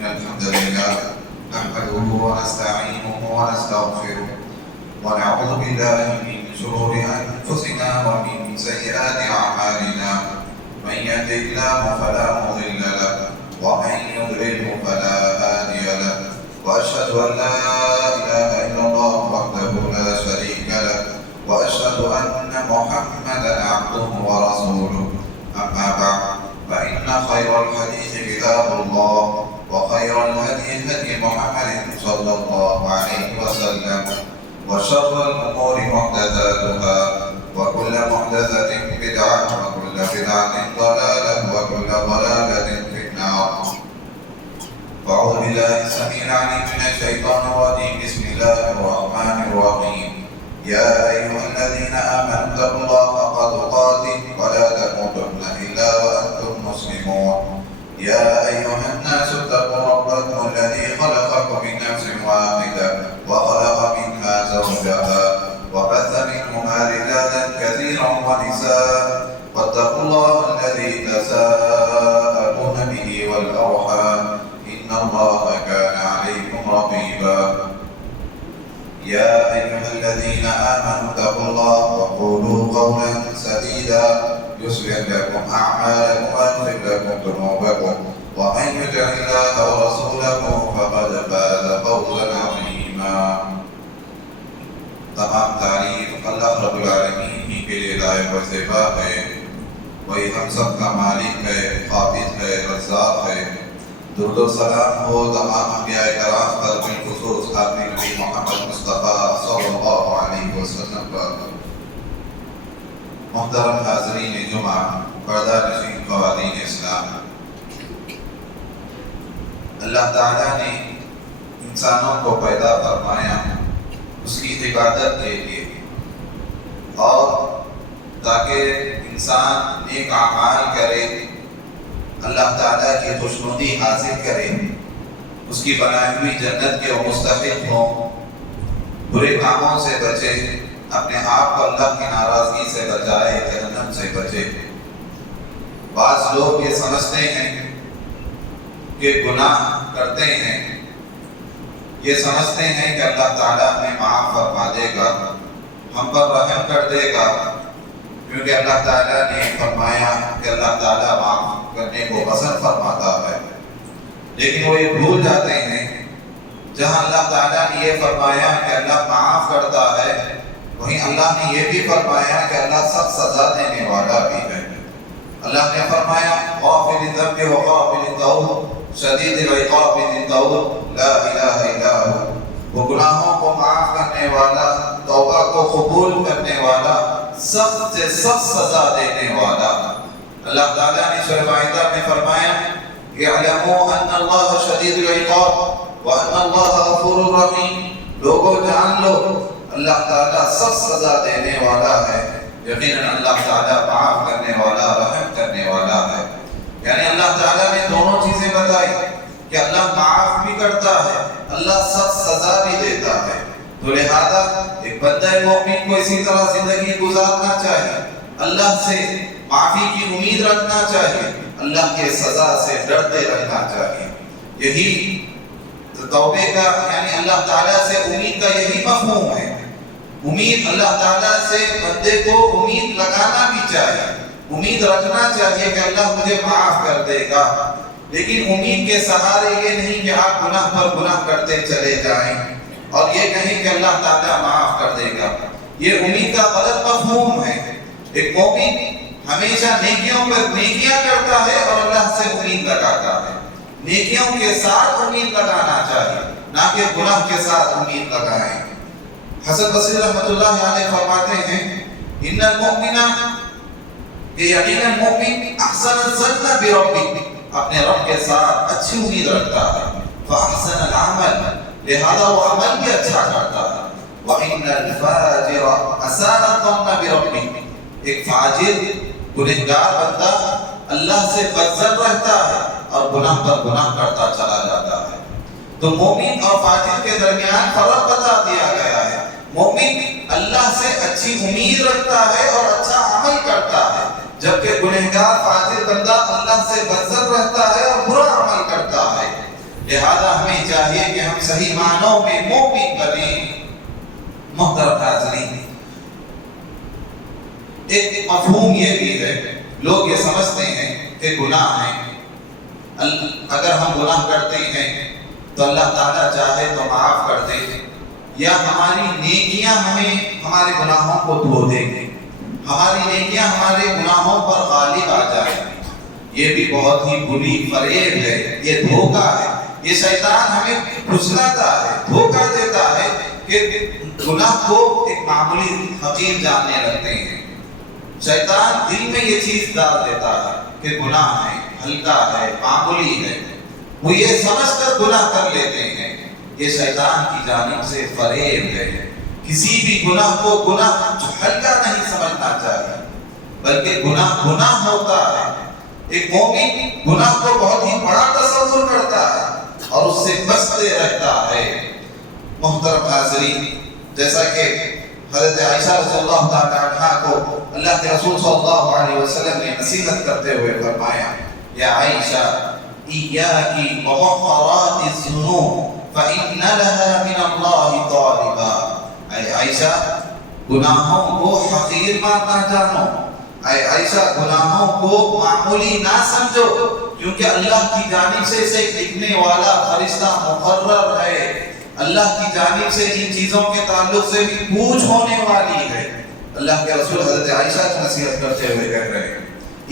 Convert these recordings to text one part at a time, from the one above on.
إن الحمد لله نحمده ونستعينه ونستغفره ونعوذ بالله من شرور أنفسنا ومن سيئات أعمالنا من يهده الله فلا مضل له ومن يضلله فلا هادي له وأشهد أن لا إله إلا الله وحده لا شريك له وأشهد أن محمدا عبده ورسوله أما بعد فإن خير الحديث كتاب الله وخير الهدي هدي محمد صلى الله عليه وسلم وشر الأمور محدثاتها وكل محدثة بدعة وكل بدعة ضلالة وكل ضلالة في النار. أعوذ بالله السميع العليم من الشيطان الرجيم. بسم الله الرحمن الرحيم. يا أيها الذين آمنوا اتقوا الله حق تقاته ولا تموتن إلا وأنتم مسلمون. يا أيها الناس اتقوا ربكم الذي خلقكم من نفس واحدة وخلق منها زوجها وبث منهما رجالا كثيرا ونساء واتقوا الله الذي تساءلون به والأرحام إن الله كان عليكم رقيبا. يا أيها الذين آمنوا اتقوا الله وقولوا قولا سديدا يصلح لكم أعمالكم ويغفر لكم ذنوبكم ومن يطع الله ورسوله فقد فاز فوزا عظيما. تمام تعریف اللہ رب العالمین ہی کے لیے لائق و زیبا ہے. وہی ہم سب کا مالک ہے، قابض ہے، رزاق ہے. درود و سلام ہو تمام انبیاء کرام پر، بالخصوص آخری نبی محمد مصطفیٰ صلی اللہ علیہ وسلم پر. محترم حاضرین جمعہ، پردہ نشین خواتین اسلام، اللہ تعالیٰ نے انسانوں کو پیدا فرمایا اس کی عبادت کے لیے، اور تاکہ انسان نیک اعمال کرے، اللہ تعالیٰ کی خوشنودی حاصل کرے، اس کی بنائی ہوئی جنت کے مستحق ہوں، برے کاموں سے بچے، اپنے آپ کو اللہ کی ناراضگی سے بچائے، جہنم سے بچے. بعض لوگ یہ سمجھتے ہیں کہ گناہ کرتے ہیں، یہ سمجھتے ہیں کہ اللہ تعالیٰ ہمیں معاف فرما دے گا، ہم پر رحم کر دے گا، کیونکہ اللہ تعالیٰ نے فرمایا کہ اللہ تعالیٰ معاف کرنے کو پسند فرماتا ہے. لیکن وہ یہ بھول جاتے ہیں جہاں اللہ تعالیٰ نے یہ فرمایا کہ اللہ معاف کرتا ہے، وہیں اللہ نے یہ بھی فرمایا کہ اللہ سخت سزا دینے والا بھی ہے. اللہ نے فرمایا غافر الذنب وقابل التوب شدید العقاب ذی الطول لا الہ الا ہو. وہ گناہوں کو معاف کرنے والا، توبہ کو قبول کرنے والا، سخت سے سخت سزا دینے والا. اللہ تعالیٰ نے سورہ مائدہ میں فرمایا اعلموا ان اللہ شدید العقاب وان اللہ غفور رحیم. لوگوں جان لو اللہ تعالیٰ سخت سزا دینے والا ہے، یقیناً اللہ تعالیٰ معاف کرنے والا، رحم کرنے والا ہے. یعنی اللہ تعالیٰ نے دونوں چیزیں بتائی کہ اللہ معاف بھی کرتا ہے، اللہ سخت سزا بھی دیتا ہے. تو لہذا ایک بندہ مومن کو اسی طرح زندگی گزارنا چاہیے، اللہ سے معافی کی امید رکھنا چاہیے، اللہ کے سزا سے ڈرتے رہنا چاہیے. یہی توبے کا یعنی اللہ تعالیٰ سے امید کا یہی مفہوم ہے. امید اللہ تعالیٰ سے بندے کو امید لگانا بھی چاہیے، امید رکھنا چاہیے کہ اللہ مجھے معاف کر دے گا. لیکن امید کے سہارے یہ نہیں کہ آپ گناہ پر گناہ کرتے چلے جائیں اور یہ کہیں کہ اللہ تعالیٰ معاف کر دے گا. یہ امید کا غلط مفہوم ہے. ایک مومن ہمیشہ نیکیوں پر نیکیاں کرتا ہے اور اللہ سے امید لگاتا ہے. نیکیوں کے ساتھ امید لگانا چاہیے، نہ کہ گناہ کے ساتھ امید لگائیں. حسن بصری رحمۃ اللہ علیہ فرماتے ہیں ان المؤمن کہ یقیناً مومن احسن الظن بربہ، اپنے رب کے ساتھ اچھی امید رکھتا ہے. فاحسن العمل، لہذا وہ عمل بھی اچھا کرتا ہے. وان الفاجر اساء الظن بربہ، ایک فاجر گنہگار بندہ اللہ سے بدظن رہتا ہے اور گناہ پر گناہ کرتا چلا جاتا ہے. تو مومن اور فاجر کے درمیان فرق بتا دیا گیا ہے. مومن اللہ سے اچھی امید رکھتا ہے اور اچھا عمل کرتا ہے، جبکہ گنہگار فاجر بندہ اللہ سے بدظن رہتا ہے اور برا عمل کرتا ہے. صحیح معنوں میں مومن بنے۔ محترم حاضرین، ایک مفہوم یہ بھی ہے، لوگ یہ سمجھتے ہیں کہ گناہ ہے، اگر ہم گناہ کرتے ہیں تو اللہ تعالیٰ چاہے تو معاف کر دے، یا ہماری نیکیاں ہمیں ہمارے گناہوں کو دھو دیں گے، ہماری نیکیاں ہمارے گناہوں پر غالب آ جائیں گی۔ یہ بھی بہت ہی بری فریب ہے، یہ دھوکہ ہے۔ یہ شیطان ہمیں پھسلاتا ہے، دھوکہ دیتا ہے کہ گناہ کو ایک معمولی حقیر جاننے لگتے ہیں۔ شیطان دل میں یہ چیز ڈال دیتا ہے کہ گناہ ہے، ہلکا ہے، معمولی ہے، وہ یہ سمجھ کر گناہ کر لیتے ہیں۔ یہ شیطان کی جانب سے فریب ہے۔ کسی بھی گناہ کو گناہ ہلکا نہیں سمجھنا چاہیے، بلکہ گناہ گناہ ہوتا ہے۔ ایک مومن گناہ کو بہت ہی بڑا تصور کرتا ہے اور اس سے بچتے رہتا ہے۔ محترم حاضرین، جیسا کہ حضرت عائشہ رضی اللہ تعالی عنہا کو اللہ کے رسول صلی اللہ علیہ وسلم نے نصیحت کرتے ہوئے فرمایا، یا عائشہ ایاکی ومحقرات الذنوب فإن لها من اللہ طالبا۔ اے عائشہ، گناہوں کو حقیر ماننا جانو، اے عائشہ گناہوں کو معمولی نہ سمجھو، کیونکہ اللہ کی جانب سے اسے لکھنے والا فرشتہ مقرر ہے۔ اللہ کی جانب سے ان چیزوں کے تعلق سے بھی پوچھ ہونے والی ہے۔ اللہ کے رسول حضرت عائشہ کی نصیحت کرتے ہوئے کہہ رہے ہیں،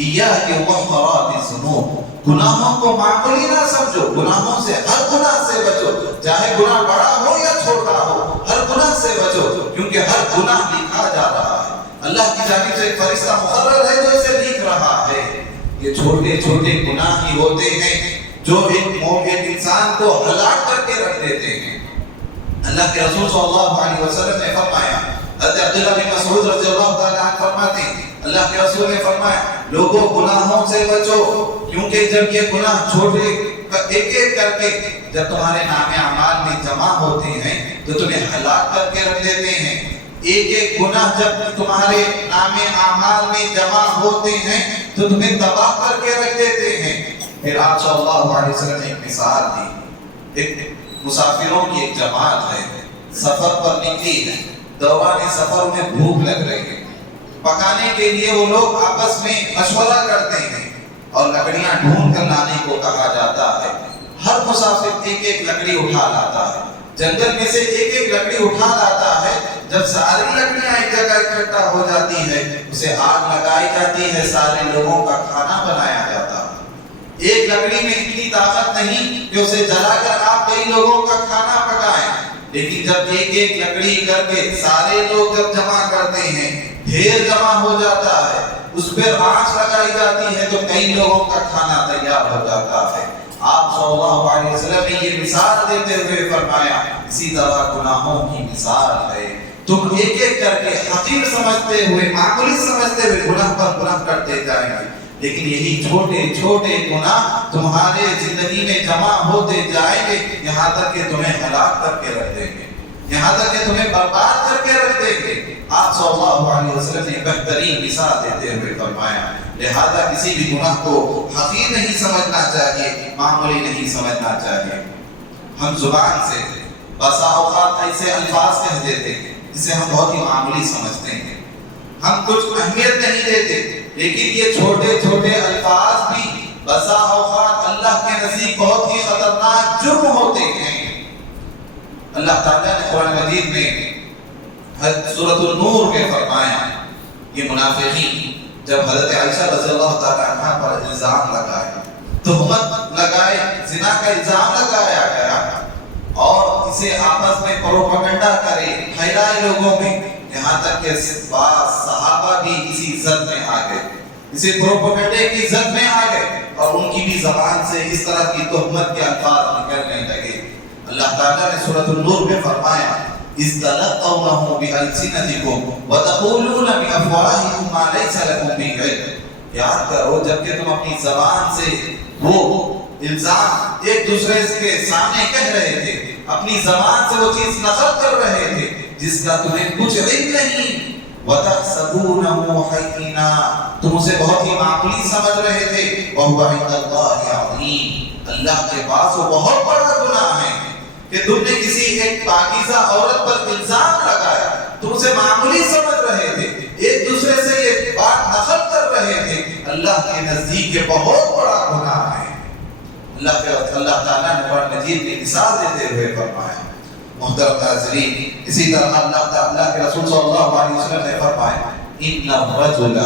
ایاک ومحقرات الذنوب، گناہوں کو معمولی نہ سمجھو، گناہوں سے، ہر گناہ سے بچو، چاہے گناہ بڑا ہو یا چھوٹا ہو، ہر گناہ سے بچو، کیونکہ ہر گناہ لکھا جا رہا ہے۔ اللہ کی جانب سے ایک فرشتہ مقرر ہے جو اسے لکھ رہا ہے۔ یہ چھوٹے چھوٹے گناہ ہی ہوتے ہیں جو ایک انسان کو ہلاک کر کے رکھ دیتے ہیں۔ اللہ کے رسول صلی اللہ علیہ وسلم نے فرمایا، حضرت عبداللہ بن مسعود رضی اللہ تعالیٰ عنہ فرماتے ہیں، اللہ کے رسول نے فرمایا، لوگوں گناہوں سے بچو، کیونکہ جب یہ گناہ چھوٹے ایک ایک کر کے جب تمہارے نام اعمال میں جمع ہوتے ہیں تو تمہیں ہلاک کر کے رکھ دیتے ہیں۔ ایک ایک گناہ جب تمہارے نام اعمال میں جمع ہوتے ہیں تو تمہیں تباہ کر کے رکھ دیتے ہیں۔ پھر آپ صلی اللہ علیہ وسلم نے ایک مثال دی، ایک مسافروں کی ایک جماعت ہے، سفر پر نکلی ہے، دوران سفر میں بھوک لگ رہی ہے، پکانے کے لیے وہ لوگ آپس میں مشورہ کرتے ہیں اور لکڑیاں ڈھونڈ کر لانے کو کہا جاتا ہے۔ ہر مسافر ایک ایک لکڑی اٹھا لاتا ہے، جنگل میں سے ایک ایک لکڑی اٹھا لاتا ہے۔ جب ساری لکڑیاں ایک جگہ اکٹھا ہو جاتی ہے، اسے آگ لگائی جاتی ہے، سارے لوگوں کا کھانا بنایا جاتا ہے۔ ایک لکڑی میں اتنی طاقت نہیں کہ اسے جلا کر آپ کئی لوگوں کا کھانا پکائیں، لیکن جب ایک ایک لکڑی کر کے سارے لوگ جب جمع کرتے ہیں، ڈھیر جمع ہو جاتا ہے، اس پر آنچ لگائی جاتی ہے تو کئی لوگوں کا کھانا تیار ہو جاتا ہے۔ آپ صلی اللہ علیہ وسلم نے یہ مثال دیتے ہوئے فرمایا، اسی طرح گناہوں کی مثال ہے، تم ایک ایک کر کے حقیر سمجھتے ہوئے، معمولی سمجھتے ہوئے گناہ پر گناہ کرتے جائیں گے، لیکن یہی چھوٹے چھوٹے گناہ تمہارے زندگی میں جمع ہوتے جائیں گے، یہاں تک کہ تمہیں ہلاک کر کے رکھ دیں گے، یہاں تک کہ تمہیں برباد کر کے رکھ دیں گے۔ آپ صلی اللہ علیہ وسلم نے بہترین مثال دیتے ہوئے فرمایا، لہذا کسی بھی گناہ کو حقیر نہیں سمجھنا چاہیے، معمولی نہیں سمجھنا چاہیے۔ ہم زبان سے بسا اوقات ایسے الفاظ کہہ دیتے ہیں جسے ہم بہت ہی معمولی سمجھتے ہیں، ہم کچھ اہمیت نہیں دیتے، لیکن یہ چھوٹے چھوٹے الفاظ بھی بسا اوقات اللہ کے نزدیک بہت ہی خطرناک جرم ہوتے ہیں۔ اللہ تعالیٰ نے قرآن مجید میں سورۃ النور میں فرمایا، یہ منافقین جب حضرت عائشہ رضی اللہ تعالیٰ عنہ پر الزام لگائے، تہمت لگائے، زنا کا الزام لگایا گیا اور اسے آپس میں پروپیگنڈا کرے، پھیلائے لوگوں میں، یہاں تک کہ بعض صحابہ بھی اسی زد میں آ گئے، اسی پروپیگنڈے کی زد میں آ گئے اور ان کی بھی زبان سے اس طرح کی تہمت کے الفاظ نکلنے لگے۔ اللہ تعالیٰ نے سورۃ النور میں فرمایا، اذ تلقونه بألسنتكم وتقولون بأفواهكم ما ليس لكم به علم۔ یاد کرو جب کہ تم اپنی زبان سے وہ الزام ایک دوسرے کے سامنے کہہ رہے تھے، اپنی زبان سے وہ چیز نقل کر رہے تھے جس کا تمہیں کچھ علم نہیں، وَتَحْسَبُونَهُ هَيِّنًا، تم اسے بہت ہی معمولی سمجھ رہے تھے، وَهُوَ عِندَ اللَّهِ عَظِيمٌ، اللہ کے پاس وہ بہت بڑا گناہ ہے۔ کہ تم نے کسی ایک پاکیزہ عورت پر الزام لگایا، تم اسے معمولی سمجھ رہے تھے، ایک دوسرے سے یہ بات نقل کر رہے تھے، اللہ کے نزدیک یہ بہت بڑا گناہ ہے۔ اللہ تعالیٰ نے قرآن مجید کی مثال دیتے ہوئے فرمایا، محترم ناظرین، اسی طرح اللہ کے رسول صلی اللہ علیہ وسلم نے فرمایا، ان الرجل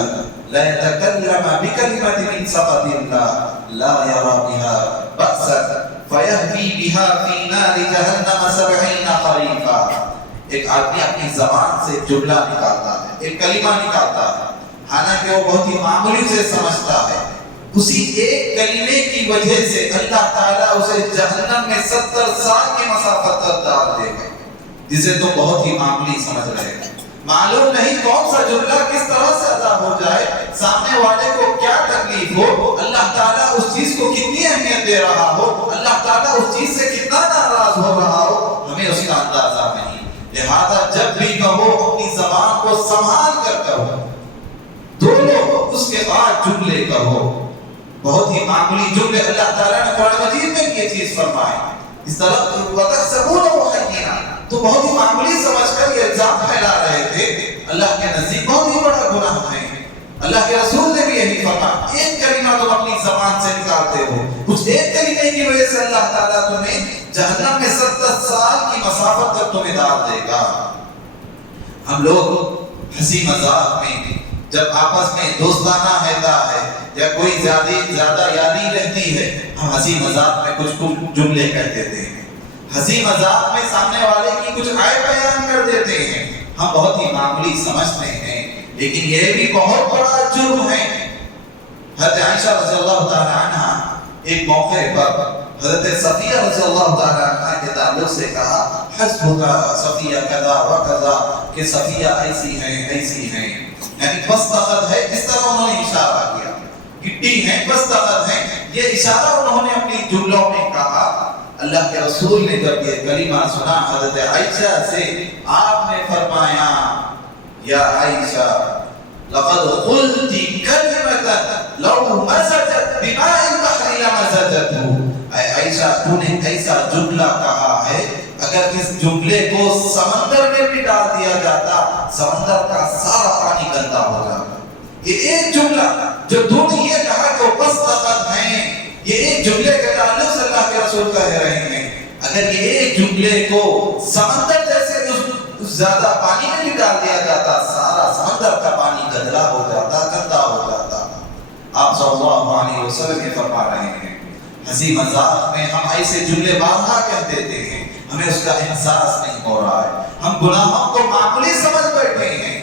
لا يتكلم بكلمة من سخط الله لا يرى بها بأسا فيهوي بها في نار جهنم 70 خريفا۔ ایک آدمی اپنی زبان سے جملہ نکالتا ہے، ایک کلمہ نکالتا ہے، حالانکہ وہ بہت ہی معمولی سے سمجھتا ہے، اسی ایک کلمے کی وجہ سے اللہ تعالیٰ اسے جہنم میں 70 سال کی مسافت تک ڈال دے گا، جسے تو بہت ہی معمولی سمجھ رہے ہیں۔ معلوم نہیں کون سا جملہ کس طرح سے ادا ہو جائے، سامنے والے کو کیا تکلیف ہو، اللہ تعالیٰ اس چیز کو کتنی اہمیت دے رہا ہو، اللہ تعالیٰ اس چیز سے کتنا ناراض ہو رہا ہو، ہمیں اس کا اندازہ نہیں۔ لہذا جب بھی کہو اپنی زبان کو سنبھال کر کہو، دونوں اس کے بعد جملے کہو، بہت ہی معمولی جملے اللہ تعالیٰ نے قرآن مجید میں یہ چیز فرمائی، اس طرح وَتَحْسَبُونَهُ هَيِّنًا، تو بہت ہی معمولی سمجھ کر یہ الزام پھیلا رہے تھے، اللہ کے نزدیک بہت ہی بڑا گناہ ہے۔ اللہ کے رسول نے بھی یہی فرمایا، ایک کلمہ تم اپنی زبان سے نکالتے ہو، اس ایک کلمے کی وجہ سے اللہ تعالیٰ تمہیں جہنم میں 70 سال کی مسافت تک تمہیں ڈال دے گا۔ ہم لوگ ہنسی مذاق میں جب آپس میں دوستانہ ہوتا ہے یا کوئی زیادہ یادی رہتی ہے، ہم ہنسی مذاق میں کچھ جملے کہہ دیتے ہیں، ہنسی مذاق میں سامنے والے کی کچھ عیب بیان کر دیتے ہیں، ہم بہت ہی معمولی سمجھتے ہیں، لیکن یہ بھی بہت بڑا جرم ہے۔ حضرت عائشہ رضی اللہ تعالی عنہ ایک موقع پر حضرت صفیہ رضی اللہ تعالی عنہ کے تعلق سے کہا، حسبک صفیہ کذا و کذا، کہ صفیہ ایسی ہیں، یعنی بس طاقت ہے، اس طرح انہوں نے اشارہ کیا، گٹی ہیں، بس طاقت ہے، یہ اشارہ انہوں نے اپنی جملوں میں کہا۔ اللہ کے رسول نے جب یہ کلمہ سنا حضرت عائشہ سے، آپ نے فرمایا، یا عائشہ لقد قلت کلمۃ لو مزجت بماء البحر لمزجته، اے عائشہ تو نے ایسا جملہ کہا ہے، اگر اس جملے کو سمندر میں بھی ڈال دیا جاتا، سمندر کا سارا پانی گندا ہو جاتا۔ یہ ایک جملہ جو تو نے یہ کہا کہ وہ بس طاقت ہیں، یہ ایک جملے کے تعلق سے اللہ کے رسول کہہ رہے ہیں، اگر یہ ایک جملے کو سمندر جیسے اس زیادہ پانی میں بھی ڈال دیا جاتا، سارا سمندر کا پانی گندلا ہو جاتا، گندا ہو جاتا۔ آپ صلی اللہ علیہ وسلم یہ فرما رہے ہیں، ہنسی مذاق میں ہم ایسے جملے بارہا کہہ دیتے ہیں، ہمیں اس کا احساس نہیں ہو رہا ہے، ہم گناہوں کو معمولی سمجھ بیٹھے ہیں،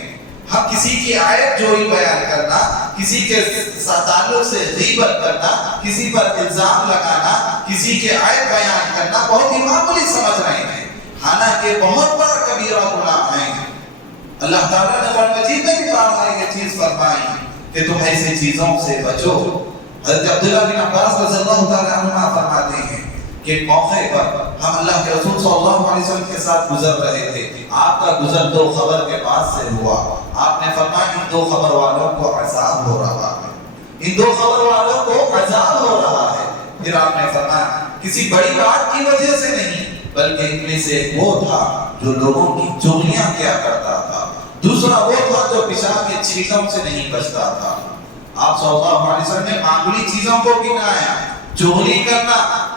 ہم کسی کی عیب جوئی بیان کرنا، کسی کے تعلق سے غیبت کرنا، کسی پر الزام لگانا، کسی کے عیب بیان کرنا بہت ہی معمولی سمجھ رہے ہیں، حالانکہ بہت بڑا کبیرہ گناہ ہے۔ اللہ تعالیٰ نے قرآن مجید میں بھی یہ چیز فرمائی کہ تم ایسی چیزوں سے بچو۔ حضرت عبداللہ بن عباس رضی اللہ تعالیٰ عنہ فرماتے ہیں کہ ایک موقع پر ہم اللہ کے رسول صلی اللہ علیہ وسلم کے ساتھ گزر رہے تھے، آپ کا گزر دو خبر کے پاس سے ہوا، آپ نے فرمایا ان دو خبر والوں کو عذاب ہو رہا ہے، ان دو خبر والوں کو عذاب ہو رہا ہے۔ پھر آپ نے فرمایا کسی بڑی بات کی وجہ سے نہیں، بلکہ ان میں سے وہ تھا جو لوگوں کی چغلیاں کیا کرتا تھا، دوسرا وہ تھا جو پیشاب کے چھینٹوں سے نہیں بچتا تھا۔ آپ صلی اللہ علیہ وسلم نے معمولی چیزوں کو گنایا، چغلی کرنا،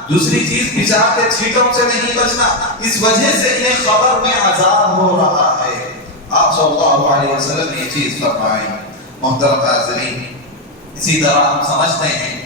دوسری چیز پیشاب کے چھینٹوں سے نہیں بچنا، اس وجہ سے انہیں خبر میں عذاب ہو رہا ہے۔ آپ صلی اللہ علیہ وسلم نے یہ چیز فرمائی۔ محترم حاضرین، اسی طرح ہم سمجھتے ہیں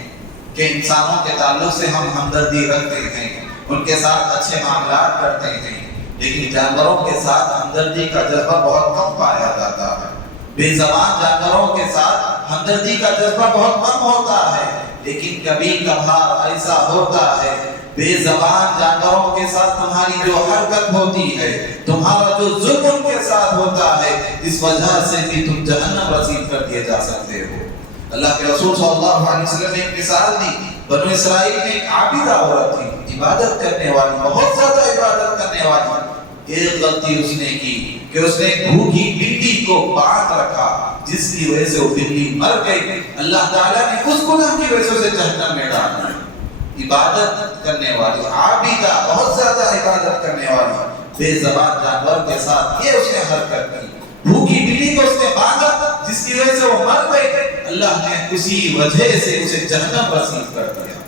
کہ انسانوں کے تعلق سے ہم ہمدردی رکھتے ہیں، ان کے ساتھ اچھے معاملات کرتے ہیں، لیکن جانوروں کے ساتھ ہمدردی کا جذبہ بہت کم پایا جاتا ہے۔ بے زبان جانوروں کے ساتھ ہمدردی کا جذبہ بہت کم ہوتا ہے، لیکن کبھی کبھار ایسا ہوتا ہے بے زبان جانوروں کے ساتھ تمہاری جو حرکت ہوتی ہے، تمہارا جو ظلم ان کے ساتھ ہوتا ہے، اس وجہ سے بھی تم جہنم رسید کر دیے جا سکتے ہو۔ اللہ کے رسول صلی اللہ علیہ وسلم نے ایک مثال دی، بنو اسرائیل میں ایک عابدہ عورت تھی، عبادت کرنے والی، بہت زیادہ عبادت کرنے والی۔ ایک غلطی اس نے کی کہ اس نے بھوکی بلی کو باندھ رکھا، جس کی وجہ سے وہ بلی مر گئی۔ اللہ تعالیٰ نے اس گناہ کی وجہ سے جہنم میں ڈال دیا۔ عبادت کرنے والی عابدہ، بہت زیادہ عبادت کرنے والی بے زبان جانور کے ساتھ یہ اس نے حرکت کی، بھوکی بلی کو اس نے باندھا جس کی وجہ سے وہ مر گئی، اللہ نے اسی وجہ سے اسے جہنم رسید کر دیا،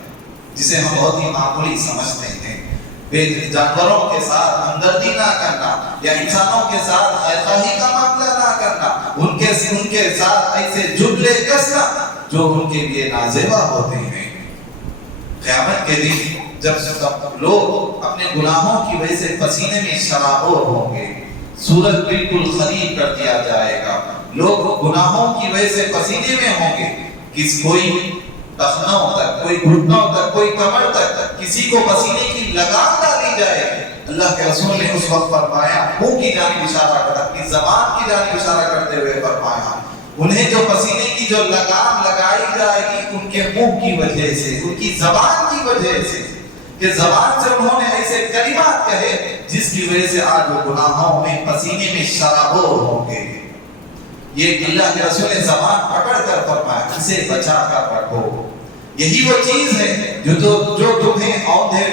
جسے ہم بہت ہی معمولی سمجھتے ہیں۔ بے جانوروں کے ساتھ ہمدردی نہ کرنا یا انسانوں کے ساتھ خیرخواہی کا معاملہ نہ کرنا، ان کے ساتھ ایسے جملے کسنا جو ان کے لیے نازیبا ہوتے ہیں۔ قیامت کے دن جب لوگ اپنے گناہوں کی وجہ سے پسینے میں شرابور ہوں گے، سورج بالکل خلیل کر دیا جائے گا، لوگ گناہوں کی وجہ سے پسینے میں ہوں گے، کوئی ٹخنوں تک، کوئی گھٹنوں تک، کوئی کمر تک کسی کو پسینے کی لگام ڈالی جائے گی۔ اللہ کے رسول نے اس وقت فرمایا، منہ کی جانب اشارہ کرتا، اپنی زبان کی جانب اشارہ کرتے ہوئے فرمایا، انہیں جو پسینے کی جو لگام لگائی جائے گی ان کے منہ کی وجہ سے، ان کی زبان کی وجہ سے، کہ زبان سے انہوں نے ایسے کلمات کہے جس کی وجہ سے آج وہ گناہوں میں پسینے میں شرابور ہوں گے۔ یہ اللہ کے رسول نے زبان پکڑ کر فرمایا، اسے بچا کر رکھو، یہی وہ چیز ہے جو تمہیں اوندھے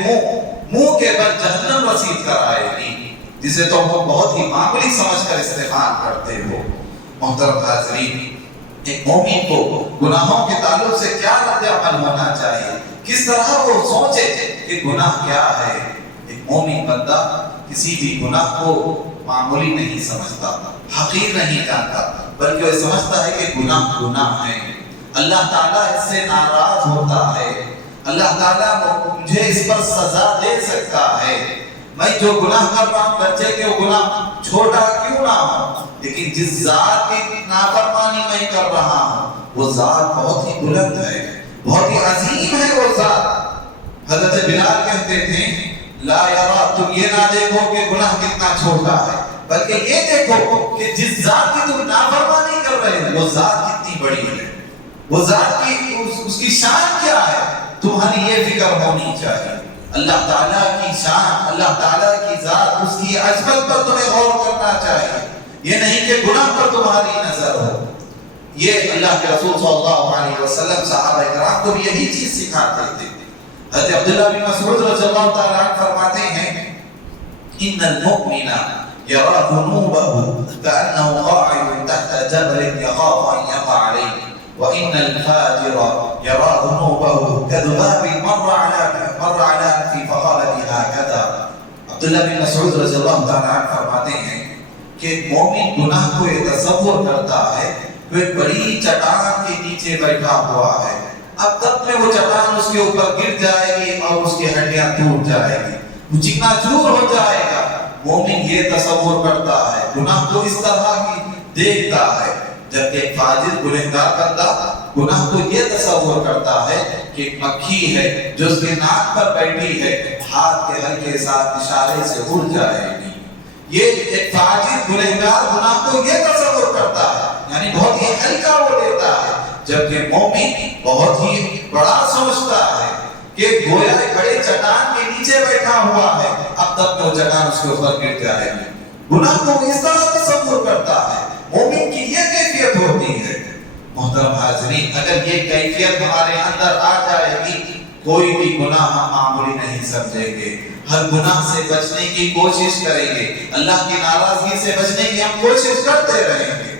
منہ کے بل جہنم رسید کر آئے گی، جسے تم بہت ہی معمولی سمجھ کر استعمال کرتے ہو۔ محترم حاضرین، ایک مومن کو گناہوں کے تعلق سے کیا رد عمل ہونا چاہیے، کس طرح وہ سوچے کہ گناہ کیا ہے۔ ایک مومن بندہ کسی بھی گناہ کو معمولی نہیں سمجھتا، حقیر نہیں جانتا، بلکہ وہ سمجھتا ہے کہ گناہ گناہ ہے، اللہ تعالیٰ اس سے ناراض ہوتا ہے، اللہ تعالیٰ مجھے اس پر سزا دے سکتا ہے، میں جو گناہ کر رہا ہوں بچے کہ وہ گناہ چھوٹا کیوں نہ ہو، لیکن جس ذات کی نافرمانی میں کر رہا ہوں وہ ذات بہت ہی بلند ہے، بہت ہی عظیم ہے وہ ذات۔ حضرت بلال کہتے تھے، لا یرا، تم یہ نہ دیکھو کہ گناہ کتنا چھوٹا ہے، بلکہ یہ دیکھو کہ جس ذات کی تم نافرمانی کر رہے ہو وہ ذات کتنی بڑی ہے، وہ ذات کی اس کی شان کیا ہے، تمہاری یہ فکر ہونی چاہیے۔ اللہ تعالیٰ کی شان، اللہ تعالیٰ کی ذات، اس کی عظمت پر تمہیں غور کرنا چاہیے، یہ نہیں کہ گناہ پر تمہاری نظر ہو۔ یہ اللہ کے رسول صلی اللہ علیہ وسلم صحابہ کرام کو بھی یہی چیز سکھاتے تھے۔ حضرت عبداللہ بن مسعود رضی اللہ تعالیٰ عنہ فرماتے ہیں، ان المؤمن يرى ذنوبه كأنه قاعد تحت جبل يخاف أن يقع عليه وإن الفاجر يرى ذنوبه كذباب مر على أنفه فقال بهكذا۔ عبداللہ بن مسعود رضی اللہ تعالیٰ عنہ فرماتے ہیں کہ مومن گناہ کو یہ تصور کرتا ہے وہ ایک بڑی چٹان کے نیچے بیٹھا ہوا ہے، اب تک میں وہ چٹان اس کے اوپر گر جائے گی اور اس کی ہڈیاں ٹوٹ جائے گی، وہ چکنا چور ہو جائے گا۔ مومن یہ تصور کرتا ہے، گناہ کو اس طرح کی دیکھتا ہے، جبکہ ایک فاجر گنہگار بندہ گناہ کو یہ تصور کرتا ہے کہ ایک مکھی ہے جو اس کے ناک پر بیٹھی ہے، ہاتھ کے ہلکے ساتھ اشارے سے اڑ جائے گی۔ یہ ایک فاجر گنہگار گناہ کو یہ تصور کرتا ہے، یعنی بہت ہی ہلکا وہ لیتا ہے، جبکہ مومن بہت ہی بڑا سوچتا ہے کہ گویا ایک بڑے چٹان کے نیچے بیٹھا ہوا ہے، اب تک وہ چٹان اس کے اوپر گر جائے گی۔ گناہ کو اس طرح تصور کرتا ہے، مومن کی یہ کیفیت ہوتی ہے۔ محترم حاضرین، اگر یہ کیفیت ہمارے اندر آ جائے گی، کوئی بھی گناہ ہم معمولی نہیں سمجھیں گے، ہر گناہ سے بچنے کی کوشش کریں گے، اللہ کی ناراضگی سے بچنے کی ہم کوشش کرتے رہیں گے۔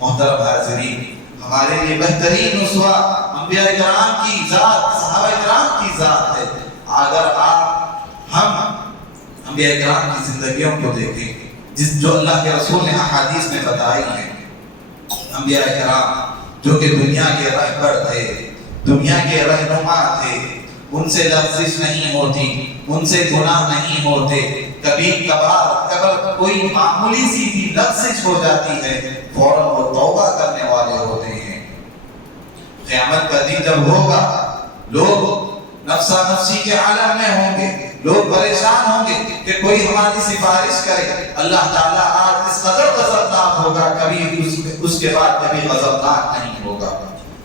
محترم حاضرین، ہمارے لیے بہترین اسوہ انبیاء کرام کی ذات، صحابہ کرام کی ذات ہے۔ اگر ہم انبیاء کرام کی زندگیوں کو دیکھیں جو اللہ کے رسول نے احادیث میں بتائی ہیں، انبیاء کرام جو کہ دنیا کے رہبر تھے، دنیا کے رہنما تھے، ان سے لغزش نہیں ہوتی، ان سے گناہ نہیں ہوتے، کبھی کبھار اگر کوئی معمولی سی بھی لغزش ہو جاتی ہے فوراً وہ توبہ کرنے والے ہوتے ہیں۔ قیامت کا دن جب ہوگا، لوگ نفسا نفسی کے عالم میں ہوں گے، لوگ پریشان ہوں گے کہ کوئی ہماری سفارش کرے، اللہ تعالیٰ آج اس قدر غضبناک ہوگا، کبھی اس کے بعد کبھی غضبناک نہیں ہوگا۔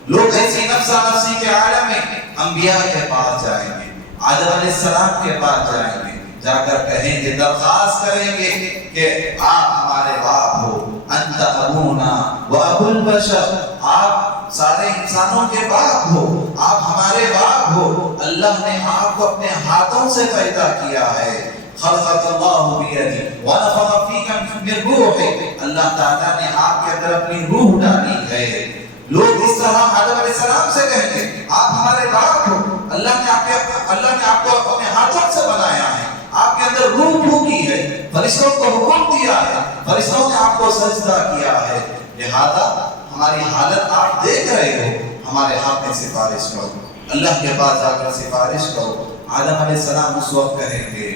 لوگ ایسی نفسا نفسی کے عالم میں انبیاء کے پاس جائیں گے، آدم علیہ السلام کے پاس جائیں گے، جا کر کہیں گے، درخواست کریں گے کہ آپ ہمارے باپ ہو، انت ابونا و ابو البشر، آپ سارے انسانوں کے باپ ہو، آپ ہمارے باپ ہو، اللہ نے آپ کو اپنے ہاتھوں سے پیدا کیا ہے۔ خلقک اللہ بیدی ونفخ فیک من روحہ، اللہ تعالیٰ نے آپ کے اندر اپنی روح ڈالی ہے۔ لوگ اس طرح آدم علیہ السلام سے کہیں گے آپ ہمارے باپ ہو، اللہ نے آپ کو اپنے ہاتھوں سے بنایا ہے، آپ کے اندر روح پھونکی ہے، فرشتوں کو حکم دیا ہے، فرشتوں نے آپ کو سجدہ کیا ہے، لہذا ہماری حالت آپ دیکھ رہے ہو، ہمارے حق میں سفارش کرو، اللہ کے پاس جا کر سفارش کرو۔ آدم علیہ السلام اس وقت کہیں گے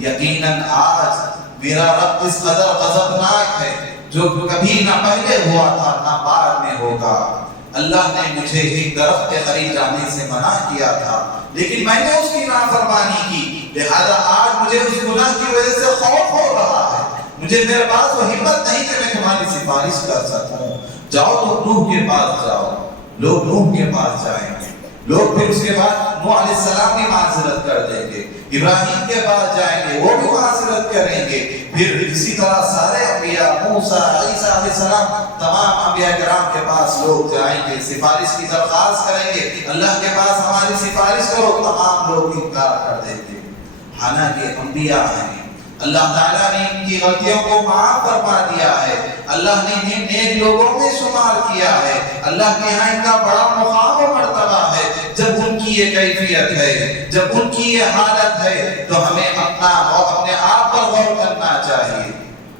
یقیناً آج میرا رب اس قدر غضبناک ہے جو کبھی نہ پہلے ہوا تھا نہ بعد میں ہوگا۔ اللہ نے مجھے ایک درخت کے قریب جانے سے منع کیا تھا لیکن میں نے اس کی نافرمانی کی، لہذا آج مجھے اس گناہ کی وجہ سے خوف ہو رہا ہے، مجھے میرے پاس وہ ہمت نہیں کہ میں تمہاری سفارش کر سکوں۔ جاؤ تو نوح کے پاس جاؤ۔ لوگ نوح کے پاس جائیں گے، لوگ پھر اس کے بعد نوح علیہ السلام بھی معذرت کر دیں گے، ابراہیم کے پاس جائیں گے، وہ بھی معذرت کریں گے، پھر اسی طرح سارے انبیاء موسیٰ عیسیٰ علیہ السلام تمام انبیاء کرام کے پاس لوگ جائیں گے، سفارش کی درخواست کریں گے، اللہ کے پاس ہماری سفارش کرو، تمام لوگ انکار کر دیں گے۔ حالانکہ انبیاء ہیں، اللہ تعالیٰ نے ان کی غلطیوں کو معاف فرما دیا ہے، اللہ نے انہیں نیک لوگوں میں شمار کیا ہے، اللہ کے ہاں ان کا بڑا مقام و مرتبہ ہے۔ جب ان کی یہ کیفیت ہے، جب ان کی یہ حالت ہے تو ہمیں اپنے آپ پر غور کرنا چاہیے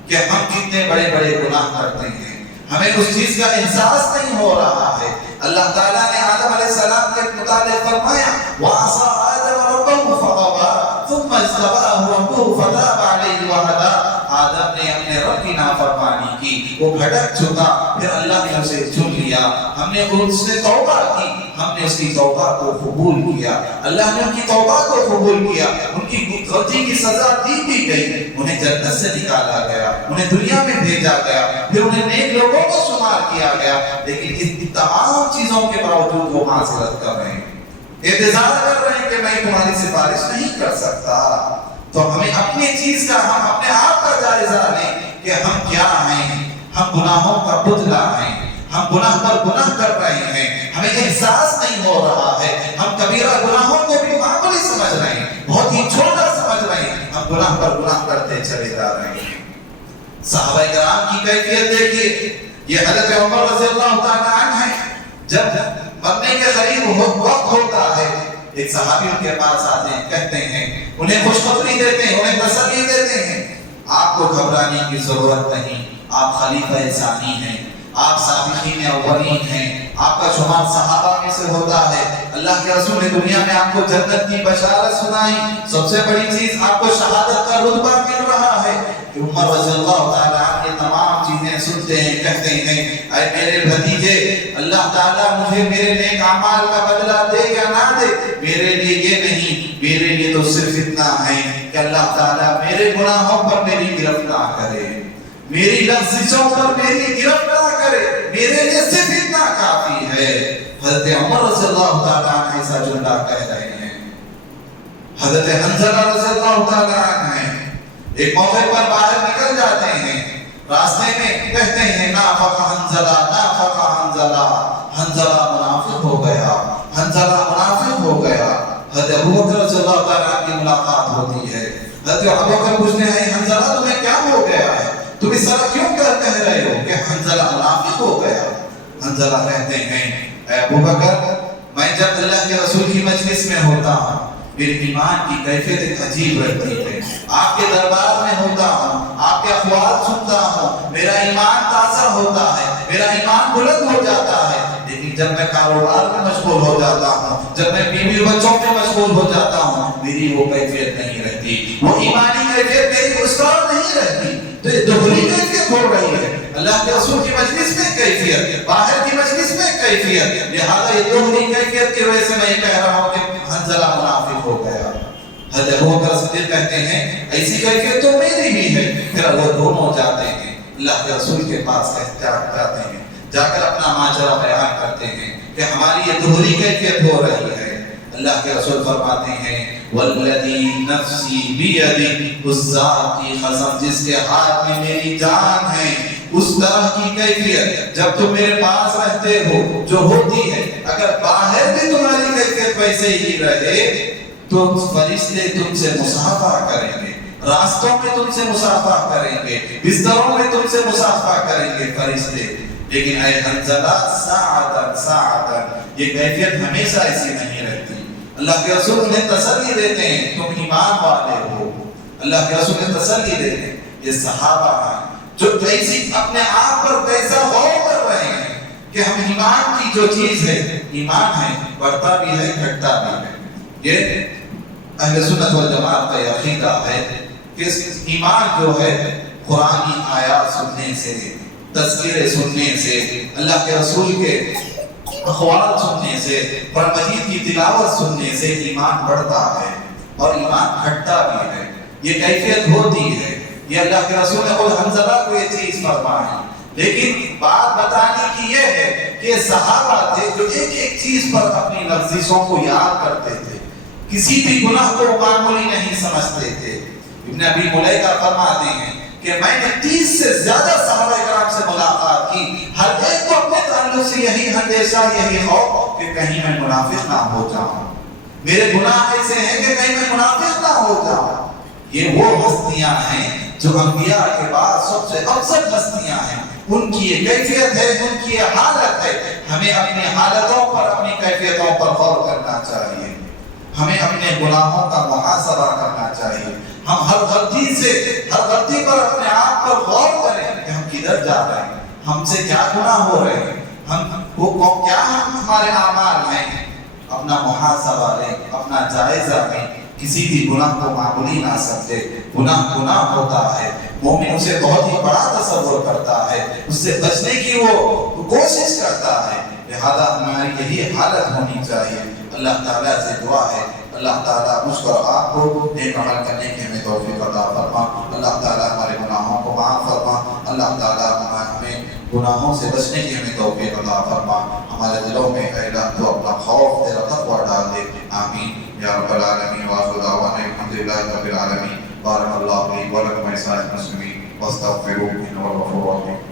کہ ہم کتنے بڑے بڑے گناہ کرتے ہیں، ہمیں اس چیز کا احساس نہیں ہو رہا ہے۔ اللہ تعالیٰ نے آدم علیہ السلام کے متعلق فرمایا وَعَصَىٰ آدَمَ رَبَّهُ فَغَوَىٰ ثُمَّ اجْتَبَاهُ رَبُّهُ فَتَابَ عَلَيْهِ وَهَدَىٰ۔ آدم نے اپنے رب کی نافرمانی کی، وہ بھٹک چکا، پھر اللہ نے اسے چن لیا، ہم نے اس سے توبہ کی، ہم نے اس کی توبہ کو قبول کیا، اللہ نے ان کی توبہ کو قبول کیا، ان کی غلطی کی سزا دی بھی گئی، انہیں جنت سے نکالا گیا، انہیں دنیا میں بھیجا گیا، پھر انہیں نیک لوگوں کو شمار کیا گیا، لیکن ان تمام چیزوں کے باوجود وہ معذرت کر رہے ہیں، اعتذار کر رہے ہیں کہ میں تمہاری سفارش نہیں کر سکتا۔ تو ہمیں اپنی چیز کا، ہم اپنے آپ کا جائزہ لیں کہ ہم کیا ہیں، ہم گناہوں کا پتلا ہیں، ہم گناہ پر گناہ کر رہے ہیں، ہمیں احساس نہیں ہو رہا ہے، ہم کبیرہ گناہوں کو بھی معمولی سمجھ رہے ہیں، بہت ہی چھوٹا سمجھ رہے ہیں، ہم گناہ پر گناہ کرتے چلے جا رہے ہیں۔ صحابہ کرام کی کیفیت دیکھیے، یہ حضرت عمر رضی اللہ تعالیٰ عنہ ہیں، جب مرنے کے قریب وقت ہوتا ہے، ایک صحابی ان کے پاس آتے ہیں، کہتے ہیں، انہیں خوشخبری دیتے ہیں، انہیں تسلی دیتے ہیں، آپ کو گھبرانے کی ضرورت نہیں، آپ خلیفہ ثانی ہیں، آپ سابقین اولین ہیں، آپ کا شمار صحابہ میں سے ہوتا ہے، اللہ کے رسول نے دنیا میں آپ کو جنت کی بشارت سنائی، سب سے بڑی چیز آپ کو شہادت کا رتبہ مل رہا ہے کہ عمر رضی اللہ تعالیٰ عنہ تمام چیزیں سنتے ہیں، کہتے ہیں اے میرے بھتیجے، اللہ تعالیٰ مجھے میرے نیک اعمال کا بدلہ دے یا نہ دے، میرے لیے یہ نہیں، میرے لیے تو صرف اتنا ہے کہ اللہ تعالیٰ میرے گناہوں پر میری گرفت نہ کرے، میری لفظوں پر میری گرفت نہ کرے، میرے لیے صرف اتنا کافی ہے۔ حضرت عمر رضی اللہ تعالیٰ عنہ ایسا جملہ کہہ رہے ہیں۔ حضرت حنظلہ رضی اللہ تعالیٰ عنہ ایک موقع پر باہر نکل جاتے ہیں، راستے میں کہتے ہیں نافق حنظلہ، نافق حنظلہ، حنظلہ منافق ہو گیا، حنظلہ منافق ہو گیا۔ حضرت ابوبکر رضی اللہ تعالیٰ عنہ کی ملاقات ہوتی ہے، حضرت ابوبکر پوچھتے ہیں حنظلہ تمہیں کیا ہو گیا ہے، تم اس طرح کیوں کہہ رہے ہو کہ حنظلہ منافق ہو گیا؟ حنظلہ کہتے ہیں اے ابوبکر، میں جب اللہ کے رسول کی مجلس میں ہوتا ہوں میرے ایمان کی کیفیت ایک عجیب رہتی ہے، آپ کے دربار میں ہوتا ہوں، آپ کے اخبار سنتا ہوں، میرا ایمان تازہ ہوتا ہے، میرا ایمان بلند ہو جاتا ہے، لیکن جب میں کاروبار میں مشغول ہو جاتا ہوں، جب میں بیوی بچوں میں مشغول ہو جاتا ہوں، میری وہ کیفیت نہیں رہتی، وہ ایمانی کیفیت میری مستقر نہیں رہتی۔ تو یہ دوہری کیفیت ہو رہی ہے، اللہ کے رسول کی مجلس میں کیفیت، باہر کی مجلس میں کیفیت، لہذا یہ دوہری کیفیت کی وجہ سے میں یہ کہہ رہا ہوں کہ حنظلہ منافق ہو گیا۔ حضرت ابوبکر صدیق کہتے ہیں ایسی کیفیت تو میری بھی ہے، پھر وہ دونوں جاتے ہیں اللہ کے رسول کے پاس جاتے ہیں، جا کر اپنا ماجرا بیان کرتے ہیں کہ ہماری یہ دوہری کیفیت ہو رہی ہے۔ اللہ کے رسول فرماتے ہیں والذی نفسی بیدی، اس ذات کی قسم جس کے ہاتھ میں میری جان ہے، اس طرح کی کیفیت جب تم میرے پاس رہتے ہو جو ہوتی ہے، اگر باہر بھی تمہاری کیفیت ویسے ہی رہے تو فرشتے تم سے مصافحہ کریں گے، راستوں میں تم سے مصافحہ کریں گے، بستروں میں تم سے مصافحہ کریں گے فرشتے۔ لیکن اے حنظلہ ساعتاً ساعتاً، یہ کیفیت ہمیشہ ایسی نہیں رہتی۔ اللہ کے رسول انہیں تسلی دیتے ہیں، تم ایمان والے ہو۔ اللہ کے رسول انہیں تسلی دیتے ہیں، یہ صحابہ ہیں جو ایسی اپنے آپ پر کیسا غور کر رہے ہیں کہ ہم ایمان کی جو چیز ہے، ایمان ہے، بڑھتا بھی ہے گھٹتا بھی ہے۔ یہ اہل سنت والجماعت کا عقیدہ ہے کہ ایمان جو ہے قرآنی آیات سننے سے، تذکرے سننے سے، اللہ کے رسول کے اقوال سننے سے، قرآن مجید کی تلاوت سننے سے ایمان بڑھتا ہے اور ایمان گھٹتا بھی ہے۔ یہ کیفیت ہوتی ہے، یہ اللہ کے رسول نے خود حنظلہ کو یہ چیز فرمائی۔ لیکن بات بتانے کی یہ ہے کہ صحابہ تھے جو ایک ایک چیز پر اپنی لفظوں کو یاد کرتے تھے، کسی بھی گناہ کو معمولی نہیں سمجھتے تھے۔ ابن ابی ملیکہ فرماتے ہیں کہ میں نے 30 سے زیادہ صحابہ کرام سے ملاقات کی، ہر ایک کو اپنے تعلق سے یہی اندیشہ، یہی خوف کہ کہیں میں منافق نہ ہو جاؤں، میرے گناہ ایسے ہیں کہ کہیں میں منافق نہ ہو جاؤں۔ یہ وہ ہستیاں ہیں جو انبیاء کے بعد سب سے افضل ہستیاں ہیں، ان کی یہ کیفیت ہے، ان کی یہ حالت ہے۔ ہمیں اپنی حالتوں پر، اپنی کیفیتوں پر غور کرنا چاہیے، ہمیں اپنے گناہوں کا محاسبہ کرنا چاہیے۔ ہم ہر غلطی پر اپنے آپ پر غور کریں کہ ہم کدھر جا رہے ہیں، ہم سے کیا گناہ ہو رہے ہیں، کیا ہمارے اعمال ہیں۔ اپنا محاسبہ لیں، اپنا جائزہ لیں، کسی بھی گناہ کو معمولی نہ سمجھے۔ گناہ ہوتا ہے، مومن اسے بہت ہی بڑا تصور کرتا ہے، اس سے بچنے کی وہ کوشش کرتا ہے۔ لہذا ہماری یہی حالت ہونی چاہیے۔ اللہ تعالیٰ سے دعا ہے اللہ تعالیٰ مجھ پر آپ کو نیک عمل کرنے کی ہمیں توفیق عطا فرما۔ اللہ تعالیٰ ہمارے گناہوں کو معاف فرما۔ اللہ تعالیٰ ہمیں گناہوں سے بچنے کی ہمیں توفیق عطا فرما۔ ہمارے دلوں میں اے اللہ تو اپنا خوف تیرا تقویٰ ڈال دے۔ آمین یا رب العالمین۔ وآخر دعوانا الحمد للہ رب العالمین۔ بارک اللہ لي ولكم ولسائر المسلمين واستغفروه انه هو الغفور الرحيم۔